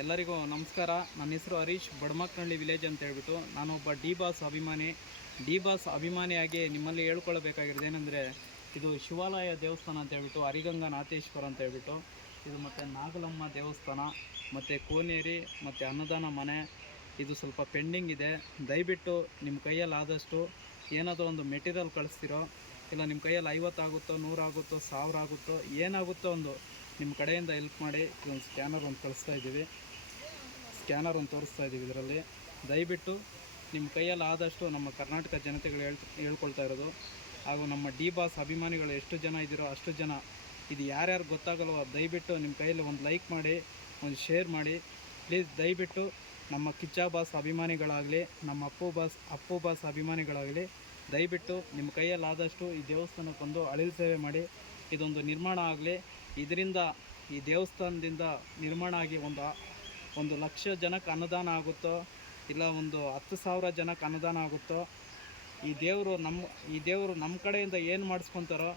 ಎಲ್ಲರಿಗೂ ನಮಸ್ಕಾರ. ನನ್ನ ಹೆಸರು ಹರೀಶ್, ಬಡಮಕ್ಕನಹಳ್ಳಿ ವಿಲೇಜ್ ಅಂತ ಹೇಳ್ಬಿಟ್ಟು. ನಾನೊಬ್ಬ ಡಿ ಬಾಸ್ ಅಭಿಮಾನಿಯಾಗಿ ನಿಮ್ಮಲ್ಲಿ ಹೇಳ್ಕೊಳ್ಬೇಕಾಗಿರೋದು ಏನಂದರೆ, ಇದು ಶಿವಾಲಯ ದೇವಸ್ಥಾನ ಅಂತ ಹೇಳ್ಬಿಟ್ಟು, ಹರಿಗಂಗಾ ನಾಥೇಶ್ವರ ಅಂತ ಹೇಳ್ಬಿಟ್ಟು ಇದು, ಮತ್ತು ನಾಗಲಮ್ಮ ದೇವಸ್ಥಾನ, ಮತ್ತು ಕೋನೇರಿ, ಮತ್ತು ಅನ್ನದಾನ ಮನೆ. ಇದು ಸ್ವಲ್ಪ ಪೆಂಡಿಂಗ್ ಇದೆ. ದಯವಿಟ್ಟು ನಿಮ್ಮ ಕೈಯಲ್ಲಿ ಆದಷ್ಟು ಏನಾದರೂ ಒಂದು ಮೆಟೀರಿಯಲ್ ಕಳಿಸ್ತಿರೋ, ಇಲ್ಲ ನಿಮ್ಮ ಕೈಯಲ್ಲಿ 50 ಆಗುತ್ತೋ, 100 ಆಗುತ್ತೋ, 1000 ಆಗುತ್ತೋ, ಏನಾಗುತ್ತೋ ಒಂದು ನಿಮ್ಮ ಕಡೆಯಿಂದ ಹೆಲ್ಪ್ ಮಾಡಿ. ಇದೊಂದು ಸ್ಕ್ಯಾನರ್ ಒಂದು ತೋರಿಸ್ತಾ ಇದ್ದೀವಿ ಇದರಲ್ಲಿ. ದಯವಿಟ್ಟು ನಿಮ್ಮ ಕೈಯಲ್ಲಿ ಆದಷ್ಟು ನಮ್ಮ ಕರ್ನಾಟಕ ಜನತೆಗಳು ಹೇಳ್ಕೊಳ್ತಾ ಇರೋದು, ಹಾಗೂ ನಮ್ಮ ಡಿ ಬಾಸ್ ಅಭಿಮಾನಿಗಳು ಎಷ್ಟು ಜನ ಇದ್ದೀರೋ ಅಷ್ಟು ಜನ, ಇದು ಯಾರ್ಯಾರು ಗೊತ್ತಾಗಲ್ವೋ ದಯವಿಟ್ಟು ನಿಮ್ಮ ಕೈಯಲ್ಲಿ ಒಂದು ಲೈಕ್ ಮಾಡಿ, ಒಂದು ಶೇರ್ ಮಾಡಿ ಪ್ಲೀಸ್. ದಯವಿಟ್ಟು ನಮ್ಮ ಕಿಚ್ಚ ಬಾಸ್ ಅಭಿಮಾನಿಗಳಾಗಲಿ, ನಮ್ಮ ಅಪ್ಪು ಬಾಸ್ ಅಭಿಮಾನಿಗಳಾಗಲಿ, ದಯವಿಟ್ಟು ನಿಮ್ಮ ಕೈಯಲ್ಲಿ ಆದಷ್ಟು ಈ ದೇವಸ್ಥಾನಕ್ಕೊಂದು ಅಳಿಲು ಸೇವೆ ಮಾಡಿ. ಇದೊಂದು ನಿರ್ಮಾಣ ಆಗಲಿ. ಇದರಿಂದ, ಈ ದೇವಸ್ಥಾನದಿಂದ ನಿರ್ಮಾಣ ಆಗಿ ಒಂದು ಲಕ್ಷ ಜನಕ್ಕೆ ಅನ್ನದಾನ ಆಗುತ್ತೋ, ಇಲ್ಲ ಒಂದು 10,000 ಜನಕ್ಕೆ ಅನ್ನದಾನ ಆಗುತ್ತೋ, ಈ ದೇವರು ನಮ್ಮ ಕಡೆಯಿಂದ ಏನು ಮಾಡಿಸ್ಕೊತಾರೋ,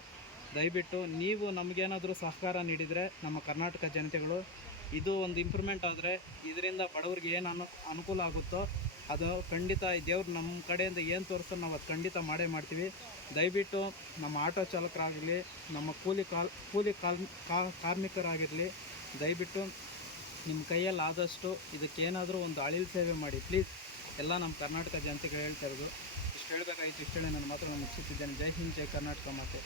ದಯವಿಟ್ಟು ನೀವು ನಮಗೇನಾದರೂ ಸಹಕಾರ ನೀಡಿದರೆ, ನಮ್ಮ ಕರ್ನಾಟಕ ಜನತೆಗಳು, ಇದು ಒಂದು ಇಂಪ್ರೂವ್ಮೆಂಟ್ ಆದರೆ ಇದರಿಂದ ಬಡವರಿಗೆ ಏನು ಅನುಕೂಲ ಆಗುತ್ತೋ ಅದು ಖಂಡಿತ ಈ ದೇವ್ರು ನಮ್ಮ ಕಡೆಯಿಂದ ಏನು ತೋರಿಸೋ ನಾವು ಅದು ಖಂಡಿತ ಮಾಡೇ ಮಾಡ್ತೀವಿ. ದಯವಿಟ್ಟು ನಮ್ಮ ಆಟೋ ಚಾಲಕರಾಗಿರಲಿ, ನಮ್ಮ ಕೂಲಿ ಕಾರ್ಮಿಕರಾಗಿರಲಿ, ದಯವಿಟ್ಟು ನಿಮ್ಮ ಕೈಯಲ್ಲಿ ಆದಷ್ಟು ಇದಕ್ಕೇನಾದರೂ ಒಂದು ಅಳಿಲು ಸೇವೆ ಮಾಡಿ ಪ್ಲೀಸ್. ಎಲ್ಲ ನಮ್ಮ ಕರ್ನಾಟಕ ಜನತೆಗೆ ಹೇಳ್ತಾ ಇರೋದು. ಇಷ್ಟು ಹೇಳಬೇಕಾಗಿತ್ತು. ಇಷ್ಟು ಹೇಳಿ ನನ್ನ ಮಾತ್ರ ಮುಗಿಸುತ್ತಿದ್ದೇನೆ. ಜೈ ಹಿಂದ್, ಜೈ ಕರ್ನಾಟಕ ಮಾತೆ.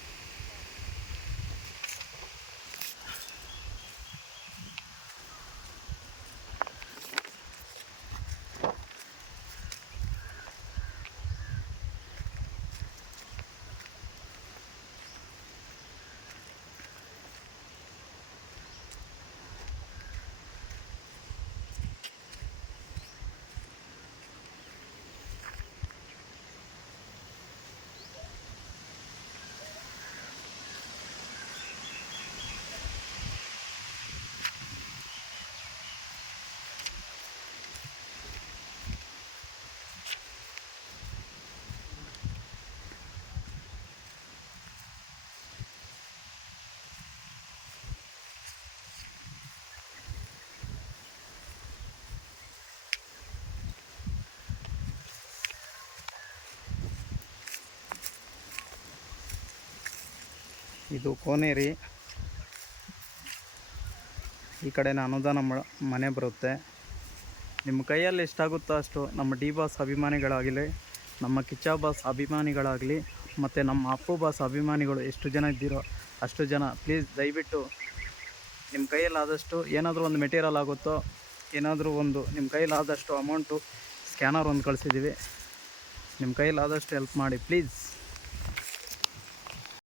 ಇದು ಕೋನೇರಿ, ಈ ಕಡೆ ಅನುದಾನ ಮನೆ ಬರುತ್ತೆ. ನಿಮ್ಮ ಕೈಯಲ್ಲಿ ಎಷ್ಟಾಗುತ್ತೋ ಅಷ್ಟು ನಮ್ಮ ಡಿ ಬಾಸ್ ಅಭಿಮಾನಿಗಳಾಗಲಿ, ನಮ್ಮ ಕಿಚ್ಚ ಬಾಸ್ ಅಭಿಮಾನಿಗಳಾಗಲಿ, ಮತ್ತು ನಮ್ಮ ಅಪ್ಪು ಬಾಸ್ ಅಭಿಮಾನಿಗಳು ಎಷ್ಟು ಜನ ಇದ್ದೀರೋ ಅಷ್ಟು ಜನ ಪ್ಲೀಸ್ ದಯವಿಟ್ಟು ನಿಮ್ಮ ಕೈಯಲ್ಲಾದಷ್ಟು ಏನಾದರೂ ಒಂದು ಮೆಟೀರಿಯಲ್ ಆಗುತ್ತೋ, ಏನಾದರೂ ಒಂದು ನಿಮ್ಮ ಕೈಯಲ್ಲಾದಷ್ಟು ಅಮೌಂಟು ಸ್ಕ್ಯಾನರ್ ಒಂದು ಕಳಿಸಿದ್ದೀವಿ. ನಿಮ್ಮ ಕೈಯಲ್ಲಾದಷ್ಟು ಹೆಲ್ಪ್ ಮಾಡಿ ಪ್ಲೀಸ್.